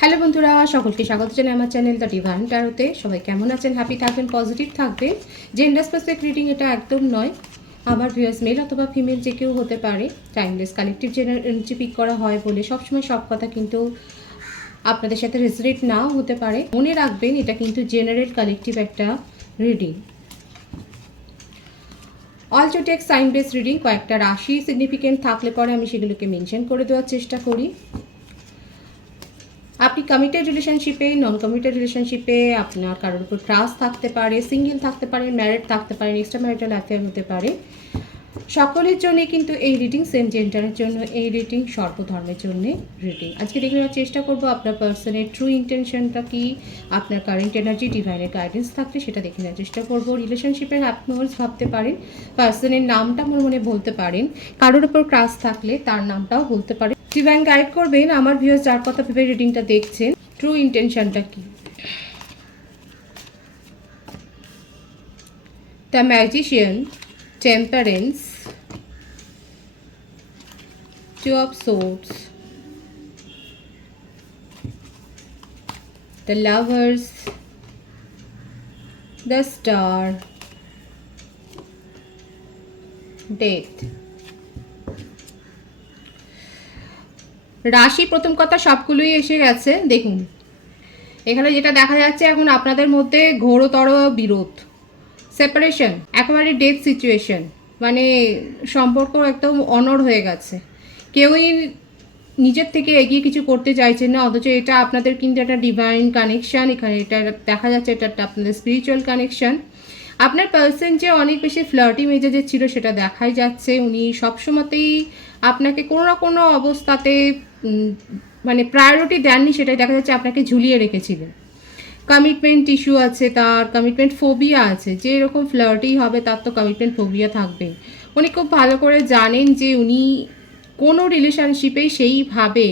Hello বন্ধুরা, সকলকে স্বাগত জানাই আমার চ্যানেল দ্য ডিভাইন ট্যারোতে সবাই কেমন আছেন? হ্যাপি থাকবেন পজিটিভ থাকবেন। জেন্ডার স্পেসিফিক রিডিং এটা একদম নয়। আমার ভিউয়ার্স মেল অথবা ফিমেল যে কেউ হতে পারে টাইমলেস কালেকটিভ জেনারেজি পিক করা হয় বলে সবসময় সব কথা কিন্তু আপনাদের সাথে রেজরেট নাও হতে পারে। মনে রাখবেন, এটা কিন্তু জেনারেল কালেকটিভ একটা reading all zodiac sign base reading কয়েকটা রাশি সিগনিফিকেন্ট থাকলে পরে আমি সেগুলোকে মেনশন করে দেওয়ার চেষ্টা করি। আপনি কমিটেড রিলেশনশিপে নন কমিটেড রিলেশনশিপে আপনার কারোর উপর ক্রাস থাকতে পারে সিঙ্গেল থাকতে পারে ম্যারিড থাকতে পারে এক্সট্রা ম্যারিটাল অ্যাফেয়ার হতে পারে। সকলের জন্য কিন্তু এই রিডিং সেম জেন্ডারের জন্য, এই রিডিং সর্বধর্মের জন্য রিডিং আজকে দেখে নেওয়ার চেষ্টা করব আপনার পার্সনের ট্রু ইন্টেনশনটা কি, আপনার কারেন্ট এনার্জি ডিভাইনের গাইডেন্স থাকলে সেটা দেখে নেওয়ার চেষ্টা করব। রিলেশনশিপের হ্যাপনোয়ার্স ভাবতে পারেন পার্সনের নামটা মনে মনে বলতে পারেন, কারোর উপর ক্রাস থাকলে তার নামটাও বলতে পারেন। ডিভাইন গাইড করবেন। আমার ভিউয়ার্স যার কথা ভেবে রিডিংটা দেখছেন ট্রু ইন্টেনশনটা কি? The magician temperance two of swords. The lovers, the star, death. রাশি প্রথম কথা সবগুলোই এসে গেছে, দেখুন। এখানে যেটা দেখা যাচ্ছে, এখন আপনাদের মধ্যে ঘোরতর বিরোধ সেপারেশন একেবারে ডেথ সিচুয়েশন মানে সম্পর্ক একদম অনড় হয়ে গেছে। কেউই নিজের থেকে এগিয়ে কিছু করতে চাইছেন না, অথচ এটা আপনাদের কিন্তু একটা ডিভাইন কানেকশান এখানে এটা দেখা যাচ্ছে, এটা একটা আপনাদের স্পিরিচুয়াল কানেকশান আপনার পার্সন যে অনেক বেশি ফ্লার্টি মেজাজের ছিল, সেটা দেখাই যাচ্ছে। উনি সবসময়তেই আপনাকে কোনো না কোনো অবস্থাতে মানে প্রায়োরিটি দেননি সেটাই দেখা যাচ্ছে আপনাকে ঝুলিয়ে রেখেছিলেন। কমিটমেন্ট ইস্যু আছে তার কমিটমেন্ট ফোবিয়া আছে, যে এরকম ফ্লার্টি হবে তার তো কমিটমেন্ট ফোবিয়া থাকবে উনি খুব ভালো করে জানেন যে উনি কোনো রিলেশনশিপেই সেইভাবে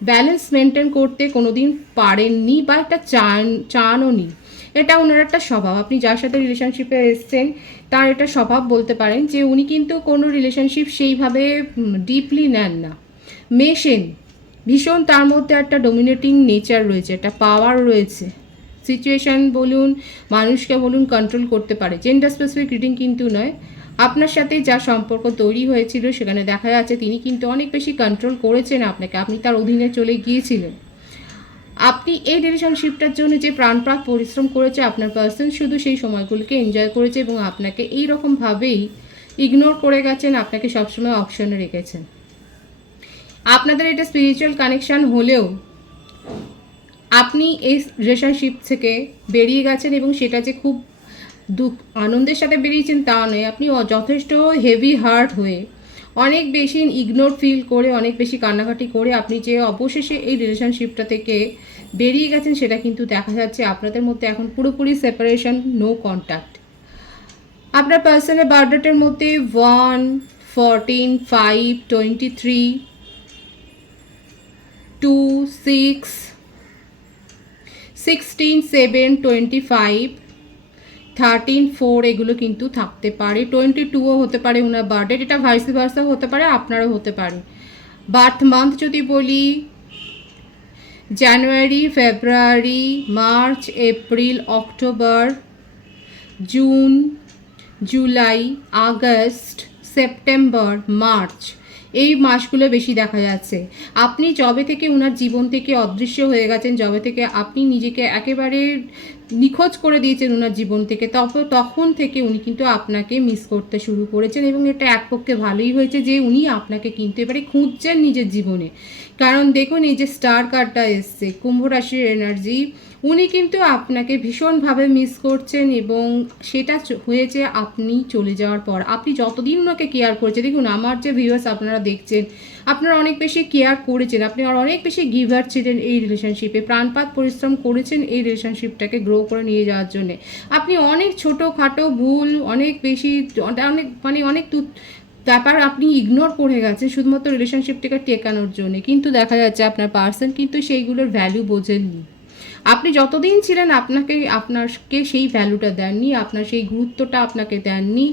ব্যালেন্স মেনটেন করতে কোনো দিন পারেননি বা একটা চান, চানও নি। এটা ওনার একটা স্বভাব। আপনি যার সাথে রিলেশনশিপে এসছেন, তার এটা স্বভাব বলতে পারেন যে উনি কিন্তু কোনো রিলেশনশিপ সেইভাবে ডিপলি নেন না। মেশেন ভীষণ তার মধ্যে একটা ডোমিনেটিং নেচার রয়েছে, একটা পাওয়ার রয়েছে। সিচুয়েশান বলুন, মানুষকে বলুন কন্ট্রোল করতে পারে। জেন্ডার স্পেসিফিক রিডিং কিন্তু নয়। আপনার সাথে যা সম্পর্ক তৈরি হয়েছিল, সেখানে দেখা যাচ্ছে তিনি কিন্তু অনেক বেশি কন্ট্রোল করেছেন আপনাকে। আপনি তার অধীনে চলে গিয়েছিলেন। আপনি এই রিলেশনশিপটার জন্য যে প্রাণপ্রাণ পরিশ্রম করেছে, আপনার পার্সন শুধু সেই সময়গুলোকে এনজয় করেছে এবং আপনাকে এই রকমভাবেই ইগনোর করে গেছেন, আপনাকে সবসময় অপশনে রেখেছেন। আপনাদের এটা স্পিরিচুয়াল কানেকশান হলেও আপনি এই রিলেশনশিপ থেকে বেরিয়ে গেছেন এবং সেটা যে খুব দুঃখ, আনন্দের সাথে বেরিয়েছেন তা নয়। আপনি যথেষ্ট হেভি হার্ট হয়ে অনেক বেশি ইগনোর ফিল করে, অনেক বেশি কান্নাকাটি করে আপনি যে অবশেষে এই রিলেশনশিপটা থেকে বেরিয়ে গেছেন সেটা কিন্তু দেখা যাচ্ছে আপনাদের মধ্যে এখন পুরোপুরি সেপারেশন নো কন্ট্যাক্ট আপনার পার্সনের বার্থডেটের মধ্যে one fourteen five twenty three two six sixteen seven twenty five thirteen four এগুলো কিন্তু থাকতে পারে। টোয়েন্টি টুও হতে পারে ওনার বার্থডে এটা ভাইস ভার্সাও হতে পারে, আপনারও হতে পারে। বার্থ মান্থ যদি বলি January February March April October June July August September March এই মাসগুলো বেশি দেখা যাচ্ছে। আপনি জবে থেকে ওনার জীবন থেকে অদৃশ্য হয়ে গেছেন, জবে থেকে আপনি নিজেকে একেবারে নিখোঁজ করে দিয়েছেন ওনার জীবন থেকে তখন তখন থেকে উনি কিন্তু আপনাকে মিস করতে শুরু করেছেন এবং এটা এক পক্ষে ভালোই হয়েছে যে উনি আপনাকে কিন্তু এবারে খুঁজছেন নিজের জীবনে। কারণ দেখুন এই যে স্টার কার্ডটা এসছে, কুম্ভ রাশির এনার্জি উনি কিন্তু আপনাকে ভীষণভাবে মিস করছেন এবং সেটা হয়েছে আপনি চলে যাওয়ার পর, আপনি যতদিন ওনাকে কেয়ার করেছে দেখুন আমার যে ভিউয়ার্স আপনারা দেখছেন, আপনারা অনেক বেশি কেয়ার করেছেন, আপনি আর অনেক বেশি গিভার ছিলেন এই রিলেশনশিপে প্রাণপাত পরিশ্রম করেছেন এই রিলেশনশিপটাকে গ্রো করে নিয়ে যাওয়ার জন্যে। আপনি অনেক ছোটোখাটো ভুল, অনেক বেশি, অনেক মানে অনেক ব্যাপার আপনি ইগনোর করে গেছেন শুধুমাত্র রিলেশনশিপটাকে টেকানোর জন্য। কিন্তু দেখা যাচ্ছে আপনার পার্সন কিন্তু সেইগুলোর ভ্যালু বোঝেননি। আপনি যতদিন ছিলেন আপনাকে আপনাকে সেই ভ্যালুটা দেননি, আপনার সেই গুরুত্বটা আপনাকে দেননি,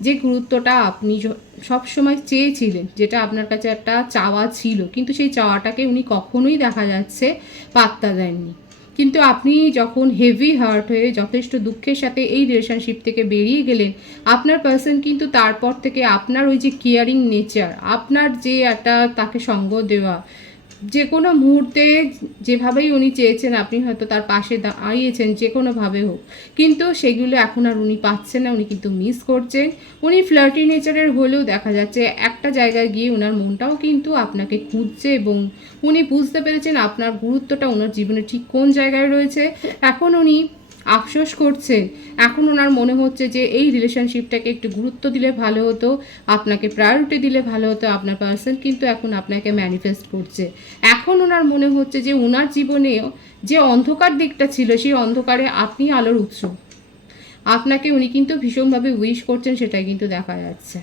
যে গুরুত্বটা আপনি সব সময় চেয়েছিলেন, যেটা আপনার কাছে একটা চাওয়া ছিল, কিন্তু সেই চাওয়াটাকে উনি কখনোই দেখা যাচ্ছে পাত্তা দেননি। কিন্তু আপনি যখন হেভি হার্ট হয়ে যথেষ্ট দুঃখের সাথে এই রিলেশনশিপ থেকে বেরিয়ে গেলেন, আপনার পার্সন কিন্তু তারপর থেকে আপনার ওই যে কেয়ারিং নেচার আপনার যে একটা তাকে সঙ্গ দেওয়া যে কোনো মুহূর্তে যেভাবেই উনি চেয়েছেন, আপনি হয়তো তার পাশে দাঁড়িয়েছেন যে কোনোভাবে হোক। কিন্তু সেগুলো এখন আর উনি পাচ্ছেন না, উনি কিন্তু মিস করছেন। উনি ফ্লার্টি নেচারের হলেও দেখা যাচ্ছে একটা জায়গায় গিয়ে ওনার মনটাও কিন্তু আপনাকে খুঁজছে এবং উনি বুঝতে পেরেছেন আপনার গুরুত্বটা ওনার জীবনে ঠিক কোন জায়গায় রয়েছে। এখন উনি আফসোস করছে। এখন ওনার মনে হচ্ছে যে এই রিলেশনশিপটাকে একটু গুরুত্ব দিলে ভালো হতো, আপনাকে প্রায়োরিটি দিলে ভালো হতো, আপনার পার্সন কিন্তু এখন আপনাকে ম্যানিফেস্ট করছে। এখন ওনার মনে হচ্ছে যে ওনার জীবনে যে অন্ধকার দিকটা ছিল, সেই অন্ধকারে আপনি আলোর উৎস। আপনাকে উনি কিন্তু ভীষণভাবে উইশ করছেন, সেটাই কিন্তু দেখা যাচ্ছে।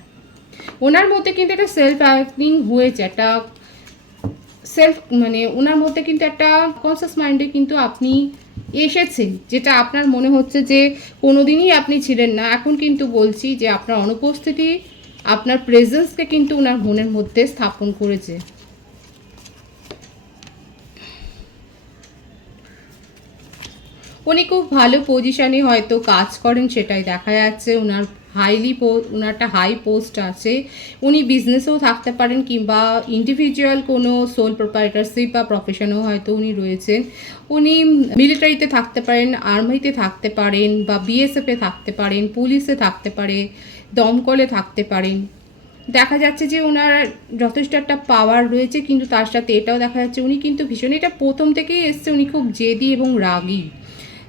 ওনার মধ্যে কিন্তু একটা সেলফ অ্যাক্টিং হয়েছে, একটা সেলফ মানে ওনার মধ্যে কিন্তু একটা কনসিয়াস মাইন্ডে কিন্তু আপনি এসেছেন যেটা আপনার মনে হচ্ছে যে কোনো দিনই আপনি ছিলেন না। এখন কিন্তু বলছি যে আপনার অনুপস্থিতি, আপনার প্রেজেন্সকে কিন্তু ওনার মনের মধ্যে স্থাপন করেছে। উনি খুব ভালো পজিশানে হয়তো কাজ করেন, সেটাই দেখা যাচ্ছে। ওনার হাইলি ওনার একটা হাই পোস্ট আছে। উনি বিজনেসেও থাকতে পারেন কিংবা ইন্ডিভিজুয়াল কোনো সোল প্রোপাইটারশিপ বা প্রফেশনেও হয়তো উনি রয়েছেন। উনি মিলিটারিতে থাকতে পারেন আর্মিতে থাকতে পারেন বা বিএসএফে থাকতে পারেন পুলিশে থাকতে পারে, দমকলে থাকতে পারেন। দেখা যাচ্ছে যে ওনার যথেষ্ট একটা পাওয়ার রয়েছে, কিন্তু তার সাথে এটাও দেখা যাচ্ছে উনি কিন্তু ভীষণ, এটা প্রথম থেকেই এসছে, উনি খুব জেদি এবং রাগী।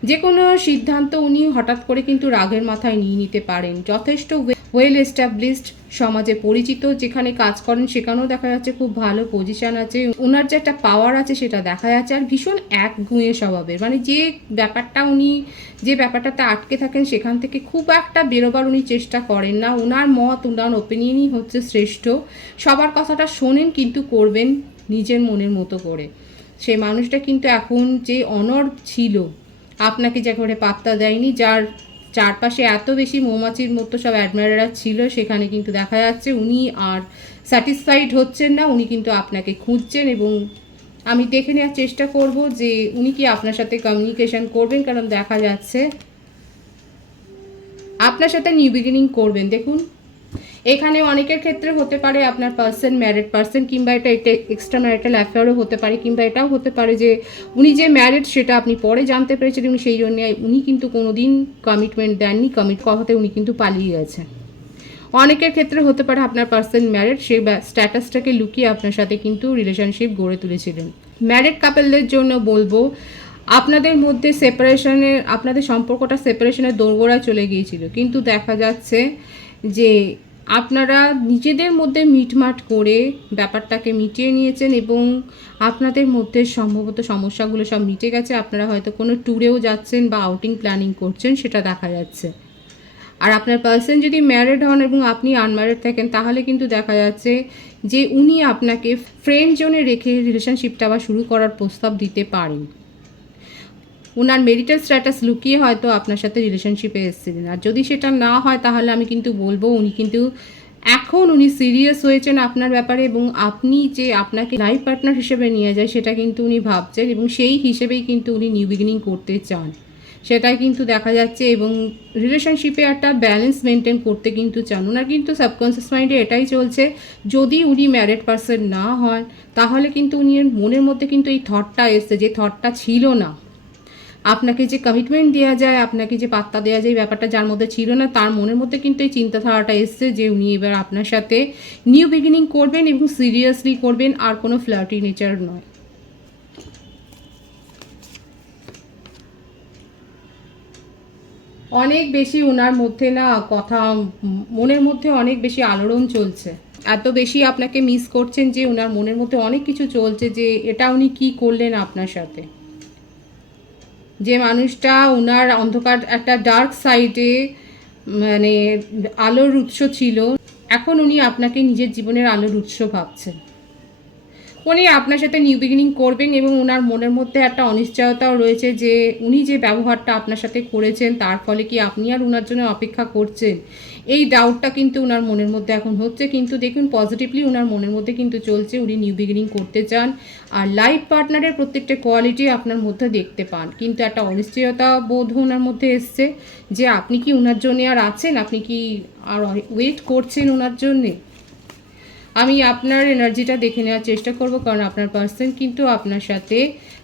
যে কোনো সিদ্ধান্ত উনি হঠাৎ করে কিন্তু রাগের মাথায় নিয়ে নিতে পারেন। যথেষ্ট ওয়েল এস্টাবলিশড সমাজে পরিচিত, যেখানে কাজ করেন, সেখানেও দেখা যাচ্ছে খুব ভালো পজিশন আছে। ওনার যে একটা পাওয়ার আছে সেটা দেখা যাচ্ছে। আর ভীষণ এক গুঁয়ে স্বভাবের। মানে যে ব্যাপারটা উনি যে ব্যাপারটাতে আটকে থাকেন, সেখান থেকে খুব একটা বেরোবার উনি চেষ্টা করেন না। ওনার মত, ওনার ওপিনিয়নই হচ্ছে শ্রেষ্ঠ। সবার কথাটা শোনেন, কিন্তু করবেন নিজের মনের মতো করে। সেই মানুষটা কিন্তু এখন যে অনর ছিল আপনাকে যে করে পাত্তা দেয়নি, যার চারপাশে এত বেশি মৌমাছির মতো সব অ্যাডমায়াররা ছিল, সেখানে কিন্তু দেখা যাচ্ছে উনি আর স্যাটিসফাইড হচ্ছেন না, উনি কিন্তু আপনাকে খুঁজছেন এবং আমি দেখে নেওয়ার চেষ্টা করব যে উনি কি আপনার সাথে কমিউনিকেশন করবেন, কারণ দেখা যাচ্ছে আপনার সাথে নিউ বিগিনিং করবেন। দেখুন এখানে অনেকের ক্ষেত্রে হতে পারে আপনার পার্সন ম্যারিড পার্সন কিংবা এটা একটা এক্সট্রা ম্যারিটাল অ্যাফেয়ারও হতে পারে কিংবা এটাও হতে পারে যে উনি যে ম্যারিড সেটা আপনি পরে জানতে পেরেছেন এবং সেই জন্য উনি কিন্তু কোনো দিন কমিটমেন্ট দেননি কমিট কথাতে উনি কিন্তু পালিয়ে গেছেন। অনেকের ক্ষেত্রে হতে পারে আপনার পার্সন ম্যারিড সেই স্ট্যাটাসটাকে লুকিয়ে আপনার সাথে কিন্তু রিলেশনশিপ গড়ে তুলেছিলেন। ম্যারিড কাপেলদের জন্য বলব, আপনাদের মধ্যে সেপারেশনের আপনাদের সম্পর্কটা সেপারেশনের দোরগোড়ায় চলে গিয়েছিল। কিন্তু দেখা যাচ্ছে যে আপনারা নিজেদের মধ্যে মিটমাট করে ব্যাপারটাকে মিটিয়ে নিয়েছেন এবং আপনাদের মধ্যে সম্ভবত সমস্যাগুলো সব মিটে গেছে। আপনারা হয়তো কোনো ট্যুরেও যাচ্ছেন বা আউটিং প্ল্যানিং করছেন, সেটা দেখা যাচ্ছে। আর আপনার পার্সন যদি ম্যারিড হন এবং আপনি আনম্যারিড থাকেন, তাহলে কিন্তু দেখা যাচ্ছে যে উনি আপনাকে ফ্রেন্ড জোনে রেখে রিলেশনশিপটা আবার শুরু করার প্রস্তাব দিতে পারেন। ওনার মেরিটাল স্ট্যাটাস লুকিয়ে হয়তো আপনার সাথে রিলেশনশিপে এসেছিলেন। আর যদি সেটা না হয়, তাহলে আমি কিন্তু বলব উনি কিন্তু এখন উনি সিরিয়াস হয়েছেন আপনার ব্যাপারে এবং আপনি যে আপনাকে লাইফ পার্টনার হিসেবে নিয়ে যায়, সেটা কিন্তু উনি ভাবছেন এবং সেই হিসেবেই কিন্তু উনি নিউ বিগিনিং করতে চান। সেটাই কিন্তু দেখা যাচ্ছে এবং রিলেশনশিপে একটা ব্যালেন্স মেনটেন করতে কিন্তু চান। ওনার কিন্তু সাবকনসিয়াস মাইন্ডে এটাই চলছে, যদি উনি ম্যারিড পার্সন না হন, তাহলে কিন্তু উনি মনের মধ্যে কিন্তু এই থটটা এসছে, যে থটটা ছিল না। আপনাকে যে কমিটমেন্ট দেওয়া যায়, আপনাকে যে পাত্তা দেওয়া যায় ব্যাপারটা যার মধ্যে ছিল না, তার মনের মধ্যে কিন্তু এই চিন্তাধারাটা এসছে যে উনি এবার আপনার সাথে নিউ বিগিনিং করবেন এবং সিরিয়াসলি করবেন, আর কোনো ফ্ল্যাটি নেচার নয়। অনেক বেশি ওনার মধ্যে না কথা, মনের মধ্যে অনেক বেশি আলোড়ন চলছে। এত বেশি আপনাকে মিস করছেন যে ওনার মনের মধ্যে অনেক কিছু চলছে যে এটা উনি কি করলেন আপনার সাথে? যে মানুষটা ওনার অন্ধকার, একটা ডার্ক সাইডে মানে আলোর উৎস ছিল, এখন উনি আপনাকে নিজের জীবনের আলোর উৎস ভাবছেন। উনি আপনার সাথে নিউ বিগিনিং করবেন এবং ওনার মনের মধ্যে একটা অনিশ্চয়তাও রয়েছে যে উনি যে ব্যবহারটা আপনার সাথে করেছেন, তার ফলে কি আপনি আর ওনার জন্য অপেক্ষা করছেন? এই ডাউটটা কিন্তু ওনার মনের মধ্যে এখন হচ্ছে। কিন্তু দেখুন পজিটিভলি ওনার মনের মধ্যে কিন্তু চলছে। উনি নিউ বিগিনিং করতে চান। আর লাইফ পার্টনারের প্রত্যেকটা কোয়ালিটি আপনার মধ্যে দেখতে পান। কিন্তু একটা অনিশ্চয়তা বোধ ওনার মধ্যে এসছে যে আপনি কি ওনার জন্য আর আছেন? আপনি কি আর ওয়েট করছেন ওনার জন্যে? আমি আপনার এনার্জিটা দেখে নেওয়ার চেষ্টা করব, কারণ আপনার পার্সন কিন্তু আপনার সাথে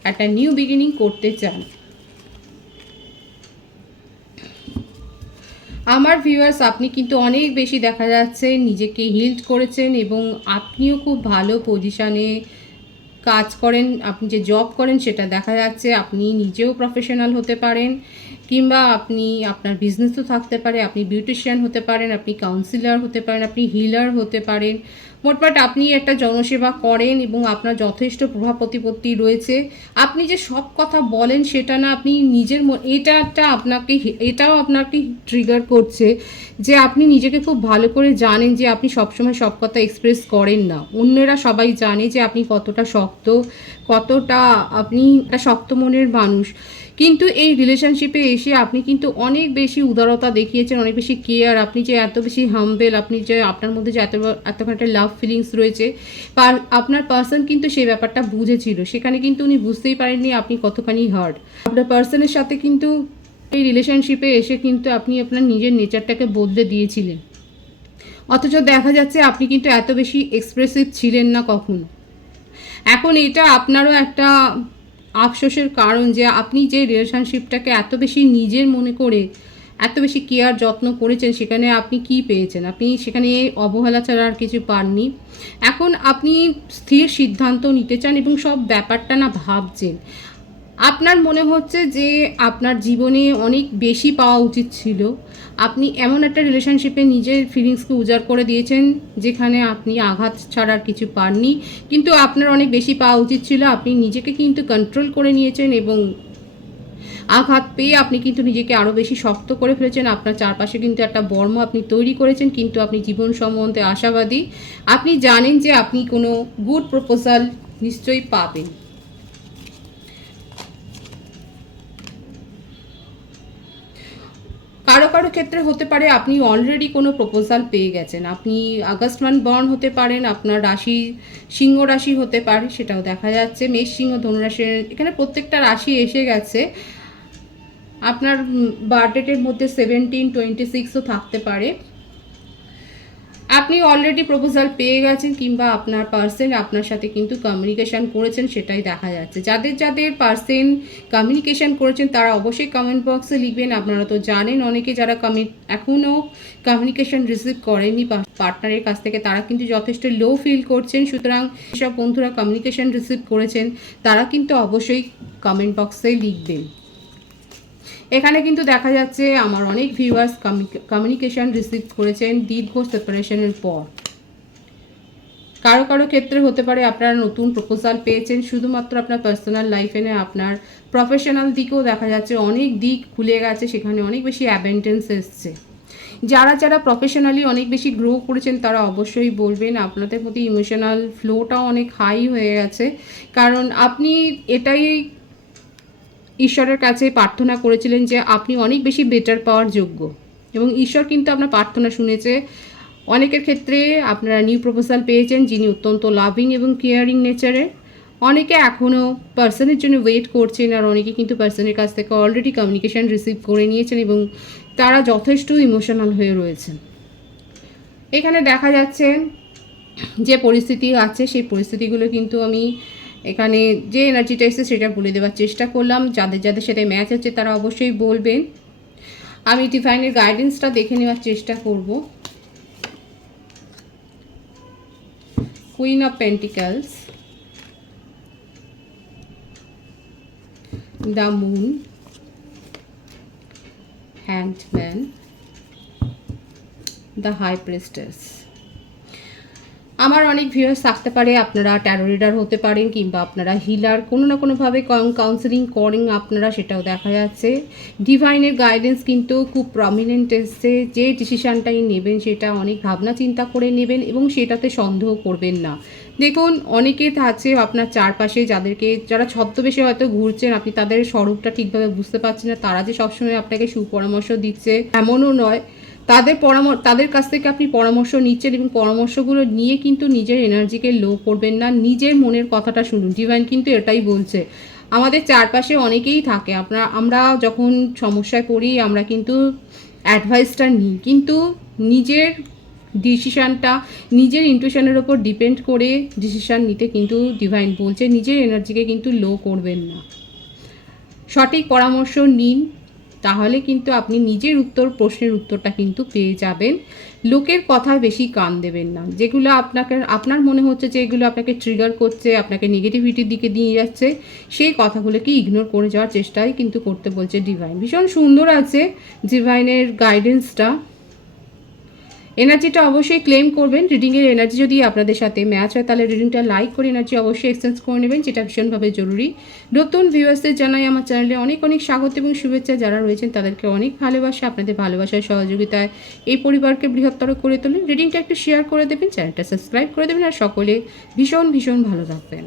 একটা নিউ বিগিনিং করতে চান। আমার ভিউয়ার্স আপনি কিন্তু অনেক বেশি দেখা যাচ্ছে, নিজেকে হিল্ড করেছেন এবং আপনিও খুব ভালো পজিশানে কাজ করেন, আপনি যে জব করেন সেটা দেখা যাচ্ছে, আপনি নিজেও প্রফেশনাল হতে পারেন কিংবা আপনি, আপনার বিজনেসও থাকতে পারে, আপনি বিউটিশিয়ান হতে পারেন, আপনি কাউন্সিলার হতে পারেন, আপনি হিলার হতে পারেন। মোটমাট আপনি একটা জনসেবা করেন এবং আপনার যথেষ্ট প্রভাব প্রতিপত্তি রয়েছে। আপনি যে সব কথা বলেন সেটা না, আপনি নিজের ম- এটা একটা আপনাকে এটাও আপনাকে ট্রিগার করছে যে আপনি নিজেকে খুব ভালো করে জানেন যে আপনি সবসময় সব কথা এক্সপ্রেস করেন না। অন্যরা সবাই জানে যে আপনি কতটা শক্ত, কতটা আপনি একটা শক্ত মনের মানুষ। কিন্তু এই রিলেশনশিপে এসে আপনি কিন্তু অনেক বেশি উদারতা দেখিয়েছেন, অনেক বেশি কেয়ার আপনি যে এত বেশি হাম্বেল আপনি যে আপনার মধ্যে যে এত, এতখানি লাভ ফিলিংস রয়েছে। আপনার পার্সন কিন্তু সেই ব্যাপারটা বুঝেছিল। সেখানে কিন্তু উনি বুঝতেই পারেননি আপনি কতখানি হার্ড আপনার পার্সনের সাথে কিন্তু এই রিলেশনশিপে এসে কিন্তু আপনি আপনার নিজের নেচারটাকে বদলে দিয়েছিলেন। অথচ দেখা যাচ্ছে আপনি কিন্তু এত বেশি এক্সপ্রেসিভ ছিলেন না কখনো। এখন এটা আপনারও একটা আফসোসের কারণ যে আপনি যে রিলেশনশিপটাকে এত বেশি নিজের মনে করে এত বেশি কেয়ার, যত্ন করেছেন, সেখানে আপনি কি পেয়েছেন? আপনি সেখানে অবহেলা ছাড়া আর কিছু পাননি। এখন আপনি স্থির সিদ্ধান্ত নিতে চান এবং সব ব্যাপারটা না ভাবছেন। আপনার মনে হচ্ছে যে আপনার জীবনে অনেক বেশি পাওয়া উচিত ছিল। আপনি এমন একটা রিলেশনশিপে নিজের ফিলিংসকে উজাড় করে দিয়েছেন, যেখানে আপনি আঘাত ছাড়ার কিছু পাননি। কিন্তু আপনার অনেক বেশি পাওয়া উচিত ছিল। আপনি নিজেকে কিন্তু কন্ট্রোল করে নিয়েছেন এবং আঘাত পেয়ে আপনি কিন্তু নিজেকে আরও বেশি শক্ত করে ফেলেছেন। আপনার চারপাশে কিন্তু একটা বর্ম আপনি তৈরি করেছেন, কিন্তু আপনি জীবন সম্বন্ধে আশাবাদী। আপনি জানেন যে আপনি কোনো গুড প্রপোজাল নিশ্চয়ই পাবেন। ক্ষেত্রে হতে পারে আপনি অলরেডি কোনো প্রপোজাল পেয়ে গেছেন। আপনি আগস্ট মান বর্ন হতে পারেন, আপনার রাশি, সিংহ রাশি হতে পারে, সেটাও দেখা যাচ্ছে। মেষ, সিংহ, ধনুরাশি, এখানে প্রত্যেকটা রাশি এসে গেছে। আপনার বার্থডেটের মধ্যে সেভেন্টিন টোয়েন্টি সিক্সও থাকতে পারে। আপনি অলরেডি প্রপোজাল পেয়ে গেছেন কিংবা আপনার পার্সেন আপনার সাথে কিন্তু কমিউনিকেশন করেছেন, সেটাই দেখা যাচ্ছে। যাদের যাদের পার্সেন কমিউনিকেশন করেছেন, তারা অবশ্যই কমেন্ট বক্সে লিখবেন। আপনারা তো জানেন, অনেকে যারা কমি এখনও কমিউনিকেশন রিসিভ করেনি পার্টনারের কাছ থেকে, তারা কিন্তু যথেষ্ট লো ফিল করছেন। সুতরাং সব বন্ধুরা কমিউনিকেশন রিসিভ করেছেন, তারা কিন্তু অবশ্যই কমেন্ট বক্সে লিখবেন। এখানে কিন্তু দেখা যাচ্ছে আমার অনেক ভিউয়ার্স কমিউনিকেশন রিসিভ করেছেন দীর্ঘ সেপারেশনের পর। কারও কারও ক্ষেত্রে হতে পারে আপনারা নতুন প্রপোজাল পেয়েছেন, শুধুমাত্র আপনার পার্সোনাল লাইফে নয়, আপনার প্রফেশনাল দিকেও দেখা যাচ্ছে অনেক দিক খুলে গেছে, সেখানে অনেক বেশি অ্যাবেন্টেন্স এসছে। যারা যারা প্রফেশনালি অনেক বেশি গ্রো করেছেন, তারা অবশ্যই বলবেন, আপনাদের প্রতি ইমোশনাল ফ্লোটাও অনেক হাই হয়ে গেছে। কারণ আপনি এটাই ঈশ্বরের কাছে প্রার্থনা করেছিলেন যে আপনি অনেক বেশি বেটার পাওয়ার যোগ্য। এবং ঈশ্বর কিন্তু আপনার প্রার্থনা শুনেছে। অনেকের ক্ষেত্রে আপনারা নিউ প্রপোজাল পেয়েছেন যিনি অত্যন্ত লাভিং এবং কেয়ারিং নেচারের অনেকে এখনও পার্সনের জন্য ওয়েট করছেন আর অনেকে কিন্তু পার্সনের কাছ থেকে অলরেডি কমিউনিকেশন রিসিভ করে নিয়েছেন এবং তারা যথেষ্ট ইমোশনাল হয়ে রয়েছেন। এখানে দেখা যাচ্ছে যে পরিস্থিতি আছে, সেই পরিস্থিতিগুলো কিন্তু আমি এখানে যে এনার্জিটা এসেছে সেটা বলে দেওয়ার চেষ্টা করলাম। যাদের যাদের সাথে ম্যাচ হচ্ছে তারা অবশ্যই বলবেন। আমি ডিভাইনের গাইডেন্সটা দেখে নেওয়ার চেষ্টা করব। Queen of pentacles the moon hanged man the high priestess আমার অনেক ভিউয়ার্স থাকতে পারে, আপনারা ট্যারো রিডার হতে পারেন কিংবা আপনারা হিলার কোনো না কোনোভাবে কাউন্সেলিং করেন আপনারা, সেটাও দেখা যাচ্ছে। ডিভাইনের গাইডেন্স কিন্তু খুব প্রমিনেন্ট এসছে। যে ডিসিশানটাই নেবেন, সেটা অনেক ভাবনা চিন্তা করে নেবেন এবং সেটাতে সন্দেহ করবেন না। দেখুন, অনেকে আছে আপনার চারপাশে যাদেরকে, যারা ছদ্মবেশে হয়তো ঘুরছেন, আপনি তাদের স্বরূপটা ঠিকভাবে বুঝতে পারছেন না, তারা যে সবসময় আপনাকে সুপরামর্শ দিচ্ছে, এমনও নয়। তাদের পরামর্শ তাদের কাছ থেকে আপনি পরামর্শ নিচ্ছেন এবং পরামর্শগুলো নিয়ে কিন্তু নিজের এনার্জিকে লো করবেন না। নিজের মনের কথাটা শুনুন। ডিভাইন কিন্তু এটাই বলছে। আমাদের চারপাশে অনেকেই থাকে। আপনার আমরা যখন সমস্যায় পড়ি, আমরা কিন্তু অ্যাডভাইসটা নিই। কিন্তু নিজের ডিসিশানটা নিজের ইন্টুশনের ওপর ডিপেন্ড করে ডিসিশান নিতে কিন্তু ডিভাইন বলছে। নিজের এনার্জিকে কিন্তু লো করবেন না। সঠিক পরামর্শ নিন। তাহলে কিন্তু আপনি নিজের উত্তর, প্রশ্নের উত্তরটা কিন্তু পেয়ে যাবেন। লোকের কথায় বেশি কান দেবেন না। যেগুলো আপনাকে, আপনার মনে হচ্ছে যে এগুলো আপনাকে ট্রিগার করছে, আপনাকে নেগেটিভিটির দিকে নিয়ে যাচ্ছে, সেই কথাগুলোকে ইগনোর করে যাওয়ার চেষ্টাই কিন্তু করতে বলছে ডিভাইন ভীষণ সুন্দর আছে ডিভাইনের গাইডেন্সটা এনার্জিটা অবশ্যই ক্লেম করবেন। রিডিংয়ের এনার্জি যদি আপনাদের সাথে ম্যাচ হয়, তাহলে রিডিংটা লাইক করে এনার্জি অবশ্যই এক্সচেঞ্জ করে নেবেন, যেটা ভীষণভাবে জরুরি। নতুন ভিউয়ার্সদের জানাই আমার চ্যানেলে অনেক অনেক স্বাগত এবং শুভেচ্ছা। যারা রয়েছেন, তাদেরকে অনেক ভালোবাসা। আপনাদের ভালোবাসার সহযোগিতায় এই পরিবারকে বৃহত্তর করে তুলুন। রিডিংটা একটু শেয়ার করে দেবেন চ্যানেলটা সাবস্ক্রাইব করে দেবেন। আর সকলে ভীষণ ভীষণ ভালো থাকবেন।